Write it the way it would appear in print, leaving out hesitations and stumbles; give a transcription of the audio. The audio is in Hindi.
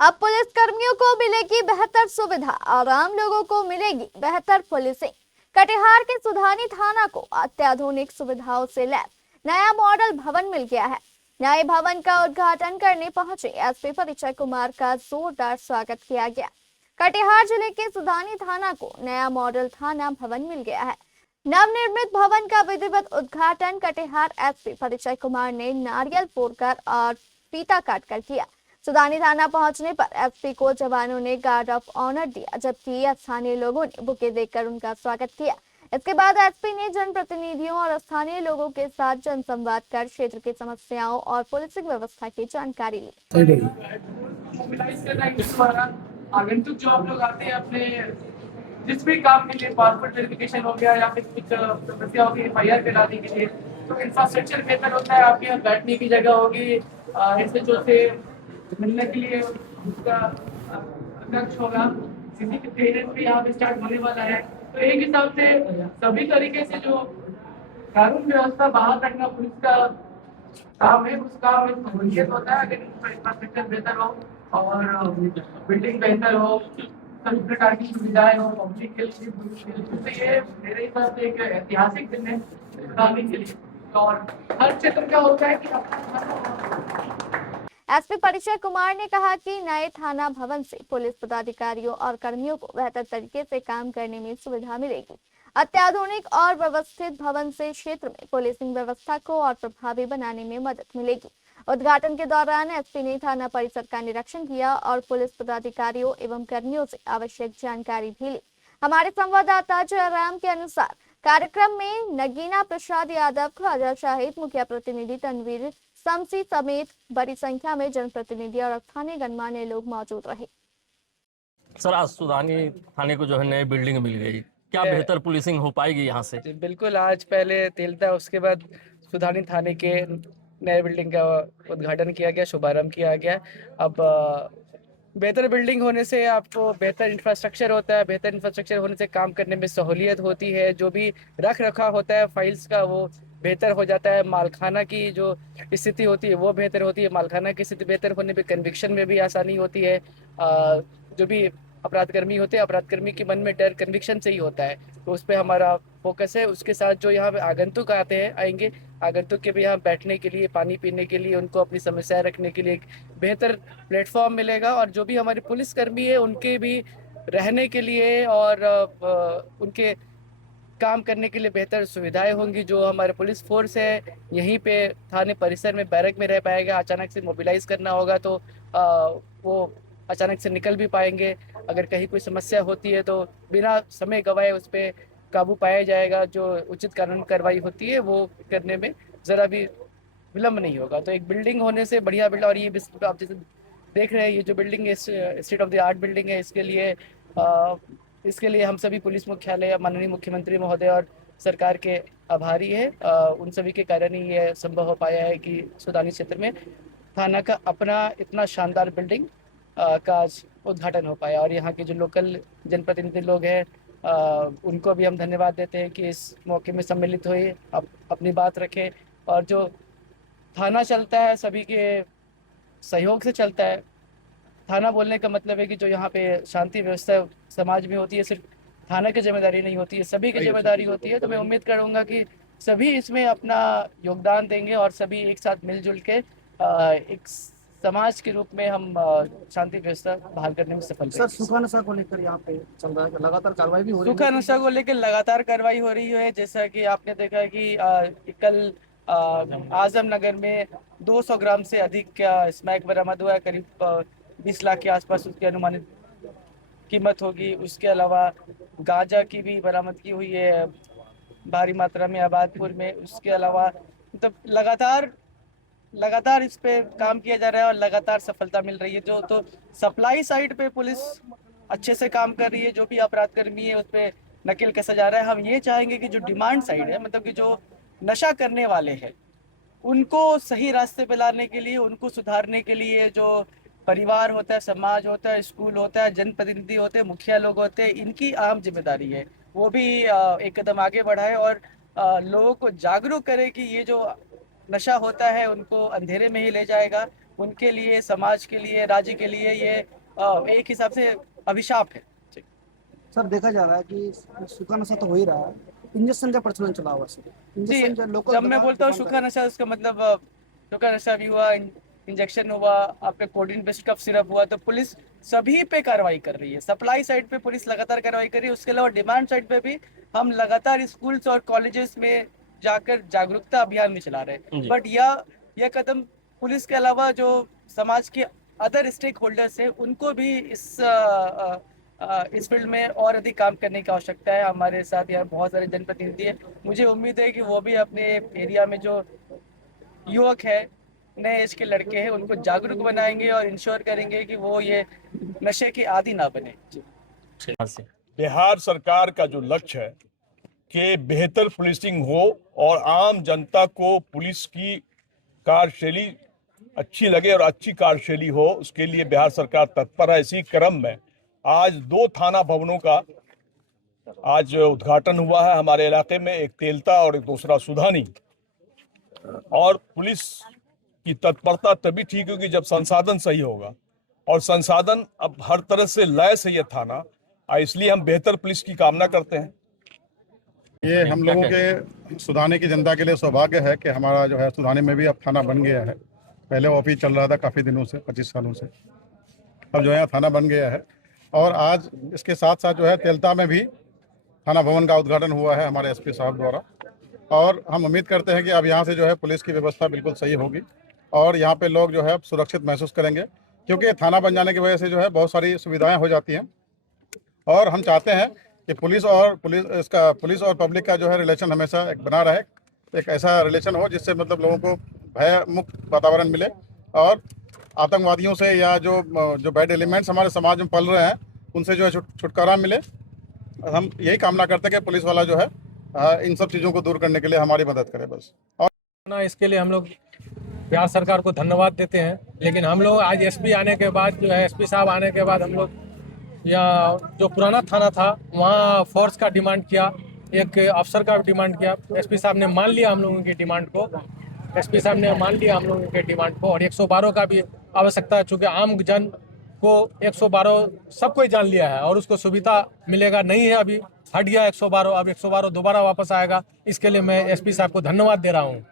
अब पुलिस कर्मियों को मिलेगी बेहतर सुविधा और आम लोगों को मिलेगी बेहतर पुलिसिंग। कटिहार के सुधानी थाना को अत्याधुनिक सुविधाओं से लैस नया मॉडल भवन मिल गया है। नए भवन का उद्घाटन करने पहुंचे एसपी परिचय कुमार का जोरदार स्वागत किया गया। कटिहार जिले के सुधानी थाना को नया मॉडल थाना भवन मिल गया है। नवनिर्मित भवन का विधिवत उद्घाटन कटिहार एसपी परिचय कुमार ने नारियल फोड़कर और फीता काटकर किया। सुधानी थाना पहुंचने पर एसपी को जवानों ने गार्ड ऑफ ऑनर दिया, जबकि स्थानीय लोगों ने बुके देकर उनका स्वागत किया। इसके बाद एसपी ने जनप्रतिनिधियों और स्थानीय लोगों के साथ जनसंवाद कर क्षेत्र की समस्याओं और पुलिसिंग व्यवस्था की जानकारी ली। आगंतुक जो आप लोग आते हैं अपने जिस भी काम के लिए पासपोर्ट वेरिफिकेशन हो गया या फिर कुछ समस्या होगी FIR कराने के लिए, तो इंफ्रास्ट्रक्चर बेहतर होता है। आपके यहाँ बैठने की जगह होगी, SHO से मिलने के लिए उसका कक्ष होगा, किसी के पेरेंट्स भी यहाँ पे स्टार्ट होने वाला है। तो एक हिसाब से सभी तरीके से जो कानून व्यवस्था बहाल रखना पुलिस का काम है, उस काम में सहूलियत होता है अगर इंफ्रास्ट्रक्चर बेहतर हो और बिल्डिंग बेहतर हो, सभी प्रकार की सुविधाएं हो पब्लिक के लिए, पुलिस के लिए। तो ये मेरे हिसाब से एक ऐतिहासिक दिन है सुधारने के लिए। और हर क्षेत्र का होता है कि एसपी परिचय कुमार ने कहा कि नए थाना भवन से पुलिस पदाधिकारियों और कर्मियों को बेहतर तरीके से काम करने में सुविधा मिलेगी। अत्याधुनिक और व्यवस्थित भवन से क्षेत्र में पुलिसिंग व्यवस्था को और प्रभावी बनाने में मदद मिलेगी। उद्घाटन के दौरान एसपी ने थाना परिसर का निरीक्षण किया और पुलिस पदाधिकारियों एवं कर्मियों से आवश्यक जानकारी भी ली। हमारे संवाददाता जयराम के अनुसार कार्यक्रम में नगीना प्रसाद यादव, ख्वाजा शाहिद, मुखिया प्रतिनिधि तनवीर शमसी समेत बड़ी संख्या में जनप्रतिनिधि और स्थानीय गणमान्य लोग मौजूद रहे। सर, आज सुधानी थाने को जो है नई बिल्डिंग मिल गई, क्या बेहतर पुलिसिंग हो पाएगी यहाँ से? बिल्कुल, आज पहले तेलता, उसके बाद सुधानी थाने के नए बिल्डिंग का उद्घाटन किया गया, शुभारंभ किया गया। अब बेहतर बिल्डिंग होने से आपको बेहतर इंफ्रास्ट्रक्चर होता है, बेहतर इंफ्रास्ट्रक्चर होने से काम करने में सहूलियत होती है। जो भी रख रखाव होता है फाइल्स का वो बेहतर हो जाता है। मालखाना की जो स्थिति होती है वो बेहतर होती है। मालखाना की स्थिति बेहतर होने पे कन्विक्शन में भी आसानी होती है। जो भी अपराधकर्मी होते हैं, अपराधकर्मी के मन में डर कन्विक्शन से ही होता है, तो उस पर हमारा फोकस है। उसके साथ जो यहाँ पे आगंतुक आएंगे, आगंतुक के भी यहाँ बैठने के लिए, पानी पीने के लिए, उनको अपनी समस्याएं रखने के लिए एक बेहतर प्लेटफॉर्म मिलेगा। और जो भी हमारे पुलिसकर्मी है उनके भी रहने के लिए और उनके काम करने के लिए बेहतर सुविधाएं होंगी। जो हमारे पुलिस फोर्स है यहीं पे थाने परिसर में बैरक में रह पाएगा। अचानक से मोबिलाइज करना होगा तो वो अचानक से निकल भी पाएंगे। अगर कहीं कोई समस्या होती है तो बिना समय गवाए उस पर काबू पाया जाएगा। जो उचित कानून कार्रवाई होती है वो करने में ज़रा भी विलम्ब नहीं होगा। तो एक बिल्डिंग होने से बढ़िया बिल्डिंग, और ये आप जैसे देख रहे हैं ये जो बिल्डिंग है state of the art building है। इसके लिए हम सभी पुलिस मुख्यालय, माननीय मुख्यमंत्री महोदय और सरकार के आभारी है। उन सभी के कारण ही ये संभव हो पाया है कि सुधानी क्षेत्र में थाना का अपना इतना शानदार बिल्डिंग का आज उद्घाटन हो पाया। और यहाँ के जो लोकल जनप्रतिनिधि लोग हैं उनको भी हम धन्यवाद देते हैं कि इस मौके में सम्मिलित हुए, अपनी बात रखें। और जो थाना चलता है सभी के सहयोग से चलता है। थाना बोलने का मतलब है कि जो यहाँ पे शांति व्यवस्था समाज में होती है सिर्फ थाना की जिम्मेदारी नहीं होती है, सभी की जिम्मेदारी होती है। तो मैं उम्मीद करूँगा कि सभी इसमें अपना योगदान देंगे और सभी एक साथ मिलजुल के एक समाज के रूप में हम शांति व्यवस्था बहाल करने में सफल सर, सूखा नशा को लेकर यहाँ पे चल रहा है, लगातार कार्रवाई भी हो रही है। सूखा नशा को लेकर लगातार कार्रवाई हो रही है। जैसा कि आपने देखा कि कल आजमनगर में 200 ग्राम से अधिक का स्मैक बरामद हुआ है। करीब 20 लाख के आसपास उसकी अनुमानित कीमत होगी। उसके अलावा गांजा की भी बरामदगी हुई है भारी मात्रा में आबादपुर में। उसके अलावा मतलब लगातार इस पे काम किया जा रहा है और लगातार सफलता मिल रही है। जो तो सप्लाई साइड पे पुलिस अच्छे से काम कर रही है, जो भी अपराधकर्मी है उस पर नकेल कसा जा रहा है। हम ये चाहेंगे कि जो डिमांड साइड है, मतलब कि जो नशा करने वाले हैं उनको सही रास्ते पे लाने के लिए, उनको सुधारने के लिए जो परिवार होता है, समाज होता है, स्कूल होता है, जनप्रतिनिधि होते हैं, मुखिया लोग होते हैं, इनकी आम जिम्मेदारी है वो भी एक कदम आगे बढ़ाए और लोगों को जागरूक करे कि ये जो नशा होता है उनको अंधेरे में ही ले जाएगा। उनके लिए, समाज के लिए, राज्य के लिए ये एक हिसाब से अभिशाप है। सर देखा जा रहा है कि सूखा नशा तो हो ही रहा है, इंजेक्शन का प्रचलन चला हुआ है सर। जी, इंजेक्शन जो लोकल जब मैं बोलता हूँ सूखा नशा, उसका मतलब सूखा नशा भी हुआ, इंजेक्शन हुआ, आपके कोडिन बेस्ड कफ सिरप हुआ, तो पुलिस सभी पे कार्रवाई कर रही है। सप्लाई साइड पे पुलिस लगातार कार्रवाई कर रही है, उसके अलावा डिमांड साइड पे भी हम लगातार स्कूल्स और कॉलेजेस में जाकर जागरूकता अभियान भी चला रहे हैं। जी। बट यह कदम पुलिस के अलावा जो समाज के अदर स्टेक होल्डर्स हैं, उनको भी इस फील्ड में और अधिक काम करने की आवश्यकता है। हमारे साथ यहाँ बहुत सारे जनप्रतिनिधि हैं, मुझे उम्मीद है कि वो भी अपने एरिया में जो युवक है, नए एज के लड़के हैं, उनको जागरूक बनाएंगे और इंश्योर करेंगे कि वो ये नशे के आदी ना बने। यहाँ से बिहार सरकार का जो लक्ष्य है कि बेहतर पुलिसिंग हो और आम जनता को पुलिस की कार्यशैली अच्छी लगे और अच्छी कार्यशैली हो, उसके लिए बिहार सरकार तत्पर है। इसी क्रम में आज 2 थाना भवनों का आज उद्घाटन हुआ है हमारे इलाके में, एक तेलता और एक दूसरा सुधानी। और पुलिस की तत्परता तभी ठीक होगी जब संसाधन सही होगा, और संसाधन अब हर तरह से लैस है ये थाना, इसलिए हम बेहतर पुलिस की कामना करते हैं। ये हम लोगों के सुधाने की जनता के लिए सौभाग्य है कि हमारा जो है सुधाने में भी अब थाना बन गया है। पहले ऑफिस चल रहा था काफ़ी दिनों से, 25 सालों से, अब जो है थाना बन गया है। और आज इसके साथ साथ जो है तेलता में भी थाना भवन का उद्घाटन हुआ है हमारे एसपी साहब द्वारा, और हम उम्मीद करते हैं कि अब यहाँ से जो है पुलिस की व्यवस्था बिल्कुल सही होगी और यहाँ पे लोग जो है सुरक्षित महसूस करेंगे, क्योंकि थाना बन जाने की वजह से जो है बहुत सारी सुविधाएं हो जाती हैं। और हम चाहते हैं कि पुलिस और पब्लिक का जो है रिलेशन हमेशा एक बना रहे, एक ऐसा रिलेशन हो जिससे मतलब लोगों को भय मुक्त वातावरण मिले और आतंकवादियों से या जो बैड एलिमेंट्स हमारे समाज में पल रहे हैं उनसे जो है छुटकारा मिले। हम यही कामना करते हैं कि पुलिस वाला जो है इन सब चीज़ों को दूर करने के लिए हमारी मदद करे बस। और इसके लिए हम लोग बिहार सरकार को धन्यवाद देते हैं। लेकिन हम लोग आज एसपी आने के बाद जो है, एसपी साहब आने के बाद हम लोग या जो पुराना थाना था वहाँ फोर्स का डिमांड किया, एक अफसर का डिमांड किया। एसपी साहब ने मान लिया हम लोगों की डिमांड को, एसपी साहब ने मान लिया हम लोगों के डिमांड को। और 112 का भी आवश्यकता है, चूँकि आम जन को 112 सब कोई जान लिया है और उसको सुविधा मिलेगा नहीं है, अभी हट गया 112, अब 112 दोबारा वापस आएगा। इसके लिए मैं एसपी साहब को धन्यवाद दे रहा हूँ।